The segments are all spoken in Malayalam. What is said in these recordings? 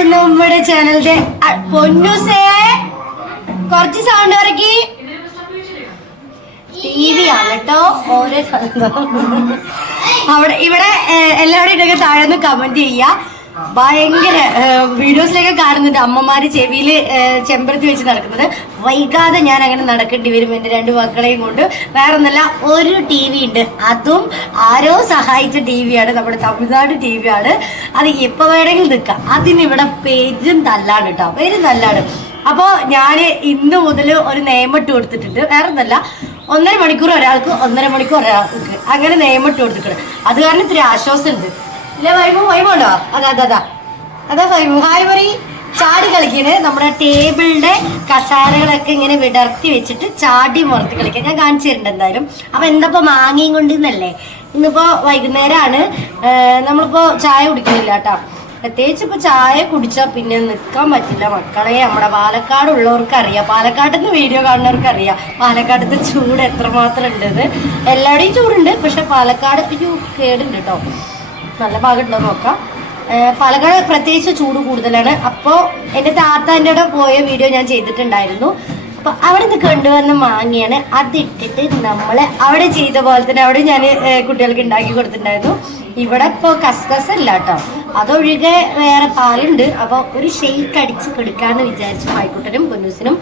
അപ്പൊ നമ്മുടെ ചാനലിന്റെ പൊന്നൂസേ കുറച്ച് സൗണ്ട് ഇറക്കി. TV ആണ് കേട്ടോ. ഓരോ അവിടെ ഇവിടെ എല്ലാവരും ഇതൊക്കെ താഴെ ഒന്ന് കമന്റ് ചെയ്യാ. ഭയങ്കര വീഡിയോസിലൊക്കെ കാണുന്നുണ്ട് അമ്മമാര് ചെവിയില് ചെമ്പരത്തി വെച്ച് നടക്കുന്നത്. വൈകാതെ ഞാൻ അങ്ങനെ നടക്കേണ്ടി വരും എൻ്റെ 2 മക്കളെയും കൊണ്ട്. വേറെ ഒന്നല്ല, ഒരു TV ഉണ്ട്, അതും ആരോ സഹായിച്ച TV ആണ്, നമ്മുടെ തമിഴ്നാട് TV ആണ്. അത് എപ്പോൾ വേണമെങ്കിലും നിൽക്കാം. അതിനിവിടെ പേരും തല്ലാണ് കേട്ടോ, പേരും തല്ലാണ്. അപ്പോൾ ഞാൻ ഇന്ന് മുതൽ ഒരു നിയമമിട്ട് കൊടുത്തിട്ടുണ്ട്. വേറെ ഒന്നല്ല, 1.5 മണിക്കൂർ ഒരാൾക്ക്, 1.5 മണിക്കൂർ ഒരാൾക്ക്, അങ്ങനെ നിയമമിട്ട് കൊടുത്തിട്ടുണ്ട്. അത് കാരണം ഇത്തിരി ആശ്വാസമുണ്ട്. ഇല്ല വൈമുണ്ടോ? അതാ ഫൈമു. ഹായ് പറ. ചാടി കളിക്കണ്. നമ്മുടെ ടേബിളിന്റെ കസാരകളൊക്കെ ഇങ്ങനെ വിടർത്തി വെച്ചിട്ട് ചാടി മുറത്തി കളിക്കാൻ ഞാൻ കാണിച്ചു തരുന്നുണ്ട് എന്തായാലും. അപ്പൊ എന്താ മാങ്ങയും കൊണ്ടിന്നല്ലേ. ഇന്നിപ്പോ വൈകുന്നേരമാണ്. നമ്മളിപ്പോ ചായ കുടിക്കുന്നില്ല കേട്ടോ. പ്രത്യേകിച്ച് ഇപ്പൊ ചായ കുടിച്ചാൽ പിന്നെ നിൽക്കാൻ പറ്റില്ല മക്കളെ. നമ്മുടെ പാലക്കാട് ഉള്ളവർക്ക് അറിയാം, പാലക്കാട്ടിൽ നിന്ന് വീഡിയോ കാണുന്നവർക്ക് അറിയാം പാലക്കാടത്തെ ചൂട് എത്രമാത്രം ഉണ്ടെന്ന്. എല്ലാവരുടെയും ചൂടുണ്ട്, പക്ഷെ പാലക്കാട് കേടുണ്ട് കേട്ടോ. നല്ല ഭാഗമുണ്ടോ നോക്കാം. പാലക്കാട് പ്രത്യേകിച്ച് ചൂട് കൂടുതലാണ്. അപ്പോൾ എൻ്റെ താത്താൻ്റെ കൂടെ പോയ വീഡിയോ ഞാൻ ചെയ്തിട്ടുണ്ടായിരുന്നു. അപ്പോൾ അവിടെ നിന്ന് കൊണ്ടുവന്ന മാങ്ങയാണ്. അതിട്ടിട്ട് നമ്മൾ അവിടെ ചെയ്ത പോലെ തന്നെ അവിടെ ഞാൻ കുട്ടികൾക്ക് ഉണ്ടാക്കി കൊടുത്തിട്ടുണ്ടായിരുന്നു. ഇവിടെ ഇപ്പോൾ കസ്കസല്ല കേട്ടോ, അതൊഴികെ വേറെ പാലുണ്ട്. അപ്പോൾ ഒരു ഷെയ്ക്ക് അടിച്ച് കൊടുക്കാമെന്ന് വിചാരിച്ചു. ആയിക്കുട്ടനും പൊന്നൂസിനും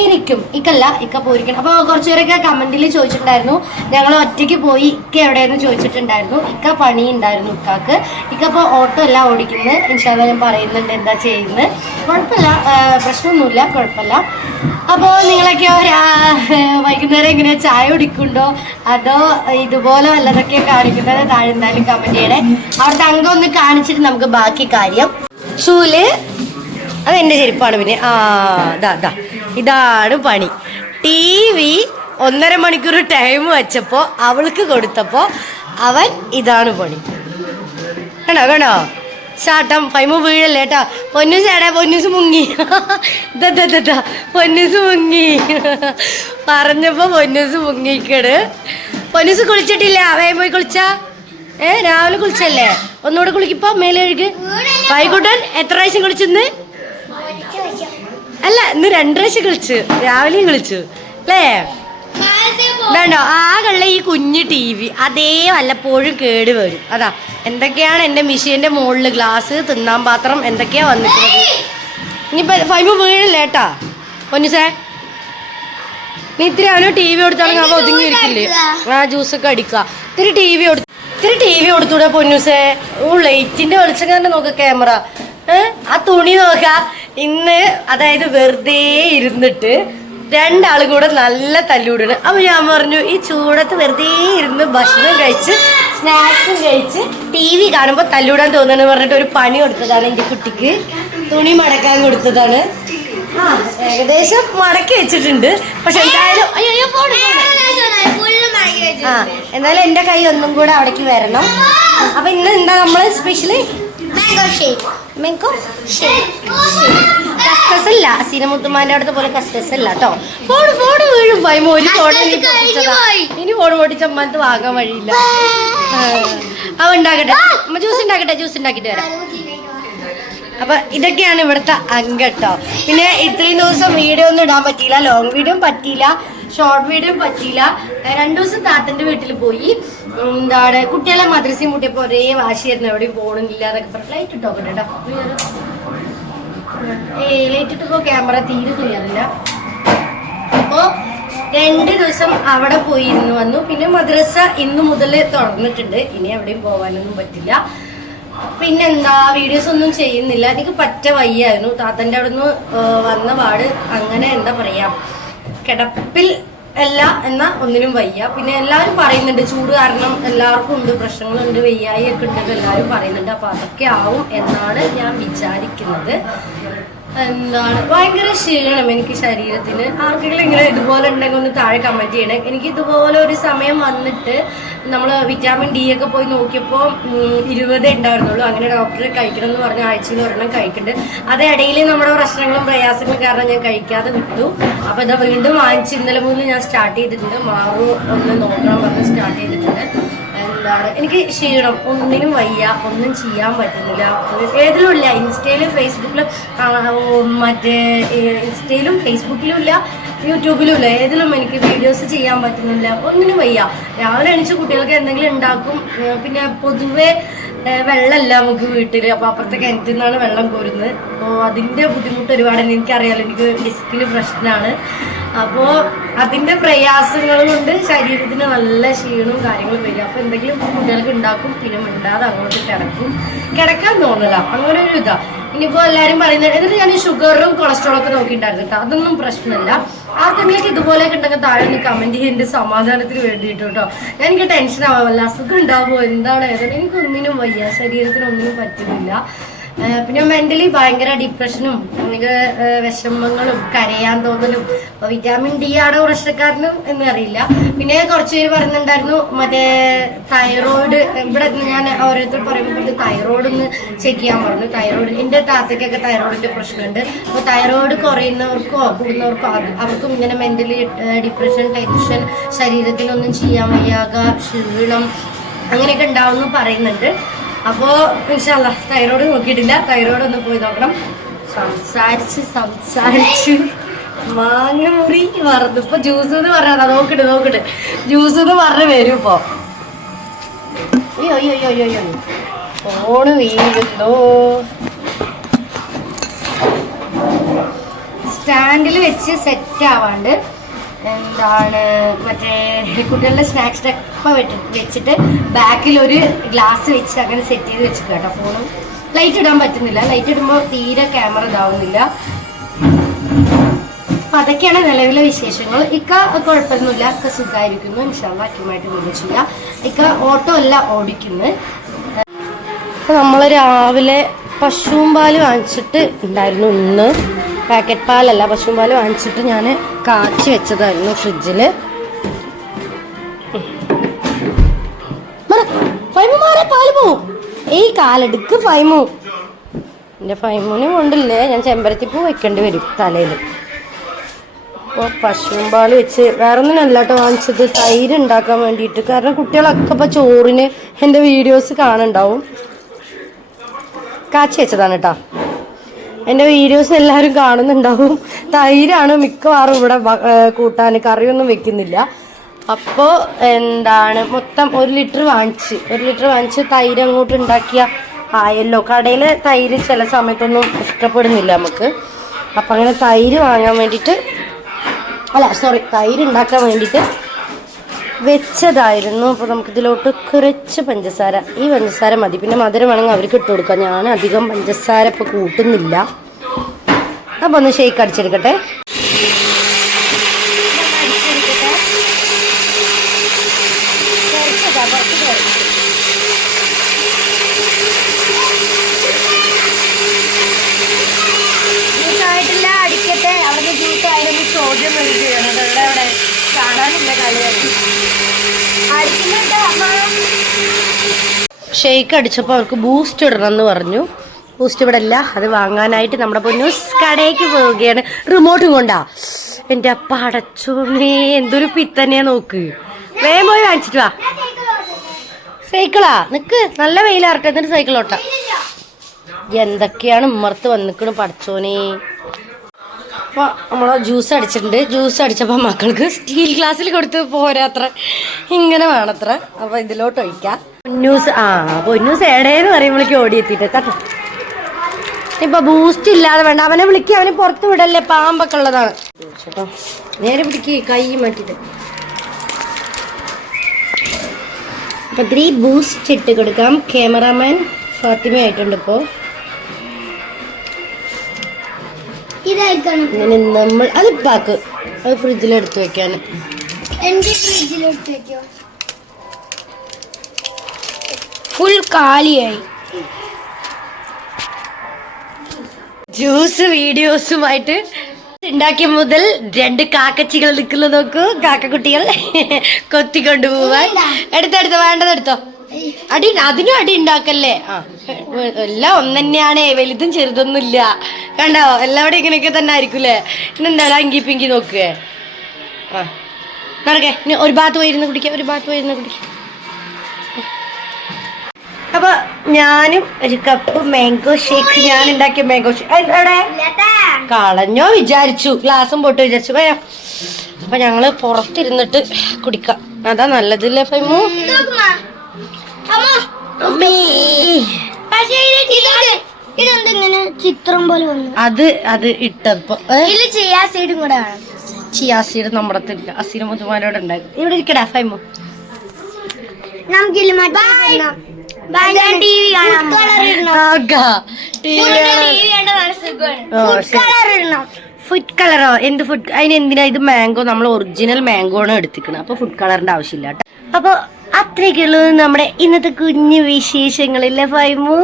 എനിക്കും. ഇക്കല്ല, ഇക്ക പോയിരിക്കണം. അപ്പോൾ കുറച്ച് പേരൊക്കെ കമൻറ്റിൽ ചോദിച്ചിട്ടുണ്ടായിരുന്നു ഞങ്ങൾ ഒറ്റയ്ക്ക് പോയി ഇക്ക എവിടെയെന്ന് ചോദിച്ചിട്ടുണ്ടായിരുന്നു. ഇക്ക പണി ഉണ്ടായിരുന്നു ഇക്കാക്ക്. ഇക്ക ഇപ്പോൾ ഓട്ടോ എല്ലാം ഓടിക്കുന്നത്. ഇൻഷാല്ലാ ഞാൻ പറയുന്നുണ്ട് എന്താ ചെയ്യുന്നത്. കുഴപ്പമില്ല, പ്രശ്നമൊന്നുമില്ല, കുഴപ്പമില്ല. അപ്പോൾ നിങ്ങളൊക്കെ വൈകുന്നേരം ഇങ്ങനെ ചായ കുടിക്കുന്നുണ്ടോ അതോ ഇതുപോലെ വല്ലതൊക്കെ കാണിക്കുന്നത്? താഴെ എന്തായാലും കമൻറ്റ് ചെയ്യണേ. അവിടുത്തെ അംഗം ഒന്ന് കാണിച്ചിട്ട് നമുക്ക് ബാക്കി കാര്യം. ഷൂല് അതെൻ്റെ ചെരുപ്പാണ്. പിന്നെ ഇതാണ് പണി. TV 1.5 മണിക്കൂർ ടൈം വെച്ചപ്പോൾ അവൾക്ക് കൊടുത്തപ്പോൾ അവൻ ഇതാണ് പണി. കണോ ചാട്ടം. ഫൈമു വീഴല്ലേ കേട്ടോ. പൊന്നൂസ് ഏടാ? പൊന്നൂസ് മുങ്ങി. പൊന്നൂസ് മുങ്ങി പറഞ്ഞപ്പോ പൊന്നൂസ് മുങ്ങിക്കട്. പൊന്നൂസ് കുളിച്ചിട്ടില്ല, വേഗം പോയി കുളിച്ചാ. രാവിലെ കുളിച്ചല്ലേ? ഒന്നുകൂടെ കുളിക്കിപ്പോ മേലെ കഴുകി. വൈകുട്ടൻ എത്ര പ്രാവശ്യം കുളിച്ചെന്ന്? അല്ല, ഇന്ന് 2 പ്രാവശ്യം കുളിച്ചു. രാവിലെയും കുളിച്ചു അല്ലേ? വേണ്ടോ? ആകെയുള്ള ഈ കുഞ്ഞ് TV അതേ വല്ലപ്പോഴും കേട് വരും. അതാ എന്തൊക്കെയാണ് എൻ്റെ മെഷീൻ്റെ മുകളിൽ ഗ്ലാസ്, തിന്നാൻ പാത്രം എന്തൊക്കെയാ വന്നിട്ടുള്ളത്. ഇനിയിപ്പോൾ ഫൈമ് വീഴല്ലേ കേട്ടാ പൊന്നുസേ. നീ ഇത്തിരി അവന് TV കൊടുത്താണെങ്കിൽ അവ ഒതുങ്ങിയിരിക്കില്ലേ? ജ്യൂസൊക്കെ അടിക്കുക. ഇത്തിരി TV കൊടുത്തൂടെ പൊന്നുസേ? ലൈറ്റിൻ്റെ വെളിച്ചം തന്നെ നോക്ക, ക്യാമറ. ആ തുണി നോക്ക. ഇന്ന് അതായത് വെറുതെ ഇരുന്നിട്ട് 2 ആൾ കൂടെ നല്ല തല്ലൂടാണ്. അപ്പൊ ഞാൻ പറഞ്ഞു ഈ ചൂടത്ത് വെറുതെ ഇരുന്ന് ഭക്ഷണം കഴിച്ച് സ്നാക്സും കഴിച്ച് TV കാണുമ്പോൾ തല്ലൂടാൻ തോന്നുന്നു പറഞ്ഞിട്ട് ഒരു പണി കൊടുത്തതാണ് എൻ്റെ കുട്ടിക്ക്. തുണി മടക്കാൻ കൊടുത്തതാണ്. ഏകദേശം മടക്കി വെച്ചിട്ടുണ്ട്. പക്ഷെ എന്തായാലും എന്തായാലും എൻ്റെ കൈ ഒന്നും കൂടെ അവിടേക്ക് വരണം. അപ്പൊ ഇന്ന് എന്താ നമ്മള് സ്പെഷ്യല്? Mango shake. കസ്കസല്ല, സീനമുത്തുമാൻ്റെ അടുത്ത് പോലെ കസ്കസല്ല കേട്ടോ. ഫോണ് വീഴും. ഇനി ഫോൺ പൊട്ടിച്ച അമ്മത്ത് വാങ്ങാൻ വഴിയില്ല. അവ ഉണ്ടാക്കട്ടെ, ജ്യൂസ് ഉണ്ടാക്കിട്ട് വരാം. അപ്പൊ ഇതൊക്കെയാണ് ഇവിടുത്തെ അംഗട്ടോ. പിന്നെ ഇത്രയും ദിവസം വീഡിയോ ഒന്നും ഇടാൻ പറ്റിയില്ല, ലോങ് വീഡിയോ പറ്റിയില്ല, ഷോർട്ട് വീഡിയോ പറ്റിയില്ല. 2 ദിവസം താത്തൻ്റെ വീട്ടിൽ പോയി. എന്താണ് കുട്ടികളെ മദ്രസയും കൂട്ടിയപ്പോൾ ഒരേ വാശിയായിരുന്നു, എവിടെയും പോകണമെന്നില്ല എന്നൊക്കെ പറഞ്ഞു. ലൈറ്റ് ഇട്ടോക്കട്ടെ കേട്ടോ. ലൈറ്റ് ഇട്ടപ്പോൾ ക്യാമറ തീരെ ക്ലിയർ ഇല്ല. അപ്പോൾ 2 ദിവസം അവിടെ പോയിരുന്നു വന്നു. പിന്നെ മദ്രസ ഇന്ന് മുതൽ തുറന്നിട്ടുണ്ട്. ഇനി എവിടെയും പോകാനൊന്നും പറ്റില്ല. പിന്നെന്താ വീഡിയോസ് ഒന്നും ചെയ്യുന്നില്ല. എനിക്ക് പറ്റ വയ്യായിരുന്നു. താത്തൻ്റെ അവിടെ നിന്ന് വന്ന പാട് അങ്ങനെ എന്താ പറയാ, കിടപ്പിൽ അല്ല എന്നാ ഒന്നിനും വയ്യ. പിന്നെ എല്ലാവരും പറയുന്നുണ്ട് ചൂട് കാരണം എല്ലാവർക്കും ഉണ്ട്, പ്രശ്നങ്ങളുണ്ട്, വയ്യായി ഒക്കെ ഉണ്ടെന്ന് എല്ലാവരും പറയുന്നുണ്ട്. അപ്പൊ അതൊക്കെ ആവും എന്നാണ് ഞാൻ വിചാരിക്കുന്നത്. എന്താണ് ഭയങ്കര ക്ഷീണം എനിക്ക് ശരീരത്തിന്. ആർക്കെങ്കിലും ഇങ്ങനെ ഇതുപോലെ ഉണ്ടെങ്കിൽ ഒന്ന് താഴെ കമൻറ്റ് ചെയ്യണേ. എനിക്ക് ഇതുപോലെ ഒരു സമയം വന്നിട്ട് നമ്മൾ വിറ്റാമിൻ D ഒക്കെ പോയി നോക്കിയപ്പോൾ 20 ഉണ്ടായിരുന്നുള്ളൂ. അങ്ങനെ ഡോക്ടർ കഴിക്കണം എന്ന് പറഞ്ഞ ആഴ്ചയിൽ 1 കഴിക്കുന്നുണ്ട്. അതിടയിൽ നമ്മുടെ പ്രശ്നങ്ങളും പ്രയാസങ്ങളും കാരണം ഞാൻ കഴിക്കാതെ വിട്ടു. അപ്പോൾ ഇതാ വീണ്ടും വാങ്ങിച്ച് ഇന്നലെ മുതൽ ഞാൻ സ്റ്റാർട്ട് ചെയ്തിട്ടുണ്ട്. മാവ് ഒന്ന് നോക്കണം പറഞ്ഞ് സ്റ്റാർട്ട് ചെയ്തിട്ടുണ്ട്. എന്താണ് എനിക്ക് ക്ഷീണം, ഒന്നിനും വയ്യ, ഒന്നും ചെയ്യാൻ പറ്റുന്നില്ല. ഏതിലും ഇല്ല, ഇൻസ്റ്റയിലും ഫേസ്ബുക്കിലും മറ്റേ ഇൻസ്റ്റയിലും ഫേസ്ബുക്കിലും ഇല്ല, യൂട്യൂബിലും ഇല്ല, ഏതിലും എനിക്ക് വീഡിയോസ് ചെയ്യാൻ പറ്റുന്നില്ല, ഒന്നിനും വയ്യ. രാവിലെ എണീച്ച് കുട്ടികൾക്ക് എന്തെങ്കിലും ഉണ്ടാക്കും. പിന്നെ പൊതുവെ വെള്ളമല്ല നമുക്ക് വീട്ടിൽ, അപ്പോൾ അപ്പുറത്തെ കിണറ്റിൽ നിന്നാണ് വെള്ളം കോരുന്നത്. അപ്പോൾ അതിൻ്റെ ബുദ്ധിമുട്ട് ഒരുപാടുണ്ട്. എനിക്കറിയാമല്ലോ, എനിക്ക് ഡിസ്കിന് പ്രശ്നമാണ്. അപ്പോൾ അതിൻ്റെ പ്രയാസങ്ങൾ കൊണ്ട് ശരീരത്തിന് നല്ല ക്ഷീണവും കാര്യങ്ങളും വരും. അപ്പോൾ എന്തെങ്കിലും കുട്ടികൾക്ക് ഉണ്ടാക്കും, പിന്നെ മിണ്ടാതെ അങ്ങോട്ട് കിടക്കാൻ തോന്നില്ല, അങ്ങനെ ഒരു ഇതാണ്. ഇനിയിപ്പോൾ എല്ലാവരും പറയുന്നത്, എന്നിട്ട് ഞാൻ ഷുഗറും കൊളസ്ട്രോളും ഒക്കെ നോക്കിയിട്ടുണ്ടായിരുന്നു കേട്ടോ, അതൊന്നും പ്രശ്നമില്ല. ആ ടൈമിലേക്ക് ഇതുപോലെയൊക്കെ ഉണ്ടെങ്കിൽ താഴെ ഒന്ന് കമൻറ്റ് ചെയ്യുന്നുണ്ട് സമാധാനത്തിന് വേണ്ടിയിട്ട് കേട്ടോ. എനിക്ക് ടെൻഷൻ ആവാമല്ല, അസുഖം ഉണ്ടാവുമോ എന്താണ് ഏതാണ്, എനിക്കൊന്നിനും വയ്യ, ശരീരത്തിനൊന്നിനും പറ്റുന്നില്ല. പിന്നെ മെൻ്റലി ഭയങ്കര ഡിപ്രഷനും എനിക്ക് വിഷമങ്ങളും കരയാൻ തോന്നലും. അപ്പോൾ വിറ്റാമിൻ ഡി ആണോ പ്രശ്നക്കാരനും എന്നറിയില്ല. പിന്നെ കുറച്ച് പേര് പറയുന്നുണ്ടായിരുന്നു മറ്റേ തൈറോയിഡ്, ഇവിടെ ഞാൻ ഓരോരുത്തർ പറയുമ്പോൾ തൈറോയിഡ് ഒന്ന് ചെക്ക് ചെയ്യാൻ പറഞ്ഞു. തൈറോയിഡ് എൻ്റെ താത്തയ്ക്കൊക്കെ തൈറോയിഡിൻ്റെ പ്രശ്നമുണ്ട്. അപ്പോൾ തൈറോയിഡ് കുറയുന്നവർക്കോ കൂടുന്നവർക്കോ അവർക്കും ഇങ്ങനെ മെൻ്റലി ഡിപ്രഷൻ, ടെൻഷൻ, ശരീരത്തിനൊന്നും ചെയ്യാൻ വയ്യാക, ക്ഷീണം അങ്ങനെയൊക്കെ ഉണ്ടാവുമെന്ന് പറയുന്നുണ്ട്. അപ്പോൾ ഇൻഷാല്ലാ തൈറോയ്ഡ് നോക്കിയിട്ടില്ല, തൈറോയ്ഡ് ഒന്ന് പോയി നോക്കണം. സംസാരിച്ച് മാങ്ങ മുറി മറന്നു. ഇപ്പൊ ജ്യൂസ് എന്ന് പറഞ്ഞാ നോക്കിട്ട് ജ്യൂസ് എന്ന് പറഞ്ഞ് വരും. ഇപ്പൊ അയ്യോ ഫോണ് വീഴുന്നു. സ്റ്റാൻഡിൽ വെച്ച് സെറ്റ് ആവാണ്ട് എന്താണ് മറ്റേ കുട്ടികളുടെ സ്നാക്സ് ഡപ്പ വെച്ചിട്ട് ബാക്കിൽ ഒരു ഗ്ലാസ് വെച്ച് അങ്ങനെ സെറ്റ് ചെയ്ത് വെച്ചിട്ട് കേട്ടോ. ഫോണും ലൈറ്റ് ഇടാൻ പറ്റുന്നില്ല, ലൈറ്റ് ഇടുമ്പോൾ തീരെ ക്യാമറ ഇതാവുന്നില്ല. അപ്പം അതൊക്കെയാണ് നിലവിലെ വിശേഷങ്ങൾ. ഇക്ക കുഴപ്പമൊന്നുമില്ല, ഇക്ക സുഖമായിരിക്കുന്നു. ഇൻഷാല്ലാ അക്കുമായിട്ട് വീഡിയോ ചെയ്യാം. ഇക്ക ഓട്ടോ അല്ല ഓടിക്കുന്നത്. അപ്പം നമ്മൾ രാവിലെ പശുവും പാല് വാങ്ങിച്ചിട്ട് ഉണ്ടായിരുന്നു. ഇന്ന് പാക്കറ്റ് പാലല്ല, പശുവും പാല് വാങ്ങിച്ചിട്ട് ഞാൻ കാച്ചി വെച്ചതായിരുന്നു ഫ്രിഡ്ജിൽ. പാല് പോവും, ഈ കാലെടുക്ക് ഫൈമു. എൻ്റെ ഫൈമുനെ കൊണ്ടില്ലേ ഞാൻ ചെമ്പരത്തിപ്പൂ വെക്കേണ്ടി വരും തലയിൽ. അപ്പോൾ പശുവും പാല് വെച്ച് വേറൊന്നിനല്ല കേട്ടോ വാങ്ങിച്ചത്, തൈര് ഉണ്ടാക്കാൻ വേണ്ടിയിട്ട്. കാരണം കുട്ടികളൊക്കെ ഇപ്പോൾ ചോറിന് എൻ്റെ വീഡിയോസ് കാണുന്നുണ്ടാവും. കാച്ചി വെച്ചതാണ് കേട്ടോ, എൻ്റെ വീഡിയോസ് എല്ലാവരും കാണുന്നുണ്ടാവും. തൈരാണ് മിക്കവാറും ഇവിടെ കൂട്ടാൻ, കറിയൊന്നും വെക്കുന്നില്ല. അപ്പോൾ എന്താണ് മൊത്തം 1 ലിറ്റർ വാങ്ങിച്ച് തൈര് അങ്ങോട്ട് ഉണ്ടാക്കിയ ആയല്ലോ. കടയിൽ തൈര് ചില സമയത്തൊന്നും ഇഷ്ടപ്പെടുന്നില്ല നമുക്ക്. അപ്പം അങ്ങനെ തൈര് വാങ്ങാൻ വേണ്ടിയിട്ട് തൈര് ഉണ്ടാക്കാൻ വേണ്ടിയിട്ട് വെച്ചതായിരുന്നു. അപ്പോൾ നമുക്കിതിലോട്ട് കുറച്ച് പഞ്ചസാര, ഈ പഞ്ചസാര മതി, പിന്നെ മധുരം വേണമെങ്കിൽ അവർക്ക് ഇട്ട് കൊടുക്കാം. ഞാൻ അധികം പഞ്ചസാര ഇപ്പോൾ കൂട്ടുന്നില്ല. അപ്പോൾ ഒന്ന് ഷേക്ക് അടിച്ചെടുക്കട്ടെ. ജ്യൂസായിട്ടില്ല, അടിക്കട്ടെ. അവിടെ ജ്യൂസ് ആയിരുന്നു ചോദ്യം വരികയാണ്. അവിടെ കാണാനില്ല കളിയാക്കി ഷെയ്ക്ക് അടിച്ചപ്പോൾ അവർക്ക് ബൂസ്റ്റ് ഇടണം എന്ന് പറഞ്ഞു. ബൂസ്റ്റ് ഇവിടെ അല്ല, അത് വാങ്ങാനായിട്ട് നമ്മുടെ പൊന്നൂസ് കടയ്ക്ക് പോവുകയാണ്. റിമോട്ട് കൊണ്ടാ. എൻ്റെ അപ്പ അടച്ചോണേ, എന്തൊരു പിത്തന്നെയാ നോക്ക്. വേഗം പോയി വാങ്ങിച്ചിട്ട് വാ. സൈക്കിളാ നിക്ക്, നല്ല വെയിലാറട്ടെ എന്നിട്ട് സൈക്കിളോട്ടാ. എന്തൊക്കെയാണ് ഉമ്മർത്ത് വന്നിക്കണ് പഠിച്ചോനെ. അപ്പോൾ നമ്മൾ ജ്യൂസ് അടിച്ചിട്ടുണ്ട്. ജ്യൂസ് അടിച്ചപ്പോൾ മക്കൾക്ക് സ്റ്റീൽ ഗ്ലാസ്സിൽ കൊടുത്ത് പോരാത്ര, ഇങ്ങനെ വേണത്ര. അപ്പോൾ ഇതിലോട്ട് ഒഴിക്കാം. പൊന്നൂസ് എടേന്ന് പറയുമ്പോഴേക്കും ഓടിയെത്തിയിട്ട് കേട്ടോ. ഇപ്പൊ ബൂസ്റ്റ് ഇല്ലാതെ വേണ്ട, അവനെ വിളിക്കുക, അവന് പുറത്ത് വിടല്ലേ, പാമ്പൊക്കെ ഉള്ളതാണ് കേട്ടോ. നേരെ പിടിക്ക്, കൈ മാറ്റിട്ട്. അപ്പൊ 3 ബൂസ്റ്റ് ഇട്ട് കൊടുക്കാം. ക്യാമറാമാൻ ഫാത്തിമ ആയിട്ടുണ്ട് ഇപ്പോൾ. ഇങ്ങനെ നമ്മൾ അത് പാക്ക്, അത് ഫ്രിഡ്ജിലെടുത്ത് വെക്കാൻ. ഫുൾ കാലിയായി. ജ്യൂസ് വീഡിയോസുമായിട്ട് ഉണ്ടാക്കിയ മുതൽ 2 കാക്കച്ചികൾ നിൽക്കുന്നത് നോക്കൂ. കാക്കക്കുട്ടികൾ കൊത്തിക്കൊണ്ടു പോവാൻ. എടുത്തെടുത്തോ, വേണ്ടതെടുത്തോ. അതിനും അടി ഉണ്ടാക്കല്ലേ. എല്ലാം ഒന്നെന്നെയാണേ, വലുതും ചെറുതൊന്നുമില്ല. കണ്ടോ, എല്ലാവരും ഇങ്ങനെയൊക്കെ തന്നെ ആയിരിക്കൂലേ. ഇന്നെന്താ അങ്കി പിങ്കി നോക്കുക. നടക്കേ, ഒരു ഭാഗത്ത് പോയിരുന്ന് കുടിക്കാം, ഒരു ഭാഗത്ത് പോയിരുന്ന് കുടിക്കാം. അപ്പൊ ഞാനും ഒരു കപ്പ് മാംഗോ ഷേക്ക്, ഞാൻ ഉണ്ടാക്കിയ മാംഗോ ഷേക്ക് കളഞ്ഞോ വിചാരിച്ചു, ഗ്ലാസും പൊട്ട് വിചാരിച്ചു. വരാം. അപ്പൊ ഞങ്ങള് പുറത്തിരുന്നിട്ട് കുടിക്കാം, അതാ നല്ലതില്ലേ ഫൈമു? ചിത്രം പോലെ അത് ഇട്ടപ്പോ ചിയാസീഡും കൂടെ ചിയാസീഡ് നമ്മുടെ അസീന മുതുമാരോടെ ഉണ്ടാകും. ഇവിടെ ഇരിക്കടാ ഫൈമു. ഫുഡ് കളറോ? എന്ത് ഫുഡ്? അതിനെന്തിനാ ഇത്? മാംഗോ, നമ്മൾ ഒറിജിനൽ മാംഗോ ആണ് എടുത്തിക്കണം, അപ്പൊ ഫുഡ് കളറിന്റെ ആവശ്യമില്ല കേട്ടോ. അപ്പൊ അത്രയൊക്കെയുള്ളൂ നമ്മുടെ ഇന്നത്തെ കുഞ്ഞു വിശേഷങ്ങളില്ലേ ഫൈമു?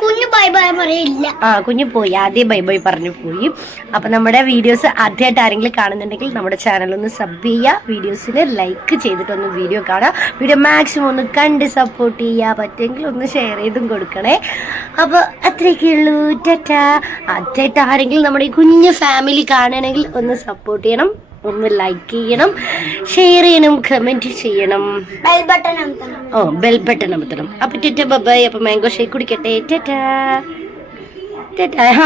കുഞ്ഞു ബൈ ബൈ പറയില്ല. കുഞ്ഞു പോയി, ആദ്യം ബൈ ബൈ പറഞ്ഞു പോയി. അപ്പൊ നമ്മുടെ വീഡിയോസ് ആദ്യമായിട്ട് ആരെങ്കിലും കാണുന്നുണ്ടെങ്കിൽ നമ്മുടെ ചാനൽ ഒന്ന് സബ് ചെയ്യുക, വീഡിയോസിന് ലൈക്ക് ചെയ്തിട്ടൊന്ന് വീഡിയോ കാണുക, വീഡിയോ മാക്സിമം ഒന്ന് കണ്ട് സപ്പോർട്ട് ചെയ്യുക, പറ്റുമെങ്കിൽ ഒന്ന് ഷെയർ ചെയ്തും കൊടുക്കണേ. അപ്പോൾ അത്രയൊക്കെയുള്ളൂ. ടാറ്റാ. ആദ്യമായിട്ട് ആരെങ്കിലും നമ്മുടെ ഈ കുഞ്ഞു ഫാമിലി കാണണമെങ്കിൽ ഒന്ന് സപ്പോർട്ട് ചെയ്യണം, ഒന്ന് ലൈക്ക് ചെയ്യണം, ഷെയർ ചെയ്യണം, കമന്റ് ചെയ്യണം, ബെൽ ബട്ടൺ അമർത്തണം. ബെൽ ബട്ടൺ അമർത്തണം. അപ്പൊ ടാറ്റ ബൈ. അപ്പൊ മാംഗോ ഷേക്ക് കുടിക്കട്ടെ. ടാറ്റാ.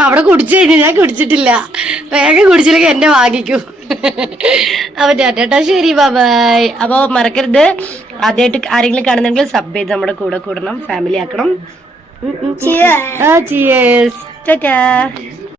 അവിടെ കുടിച്ചു കഴിഞ്ഞു, ഞാൻ കുടിച്ചിട്ടില്ല. വേഗം കുടിച്ചില്ലെങ്കിൽ എന്നെ വാങ്ങിക്കൂ. അപ്പൊ ടാറ്റാ, ശരി ബൈ. അപ്പൊ മറക്കരുത്, ആദ്യമായിട്ട് ആരെങ്കിലും കാണുന്നെങ്കിൽ സബ് ചെയ്ത് നമ്മുടെ കൂടെ കൂടണം, ഫാമിലി ആക്കണം. ചിയേഴ്സ്. ടാറ്റാ.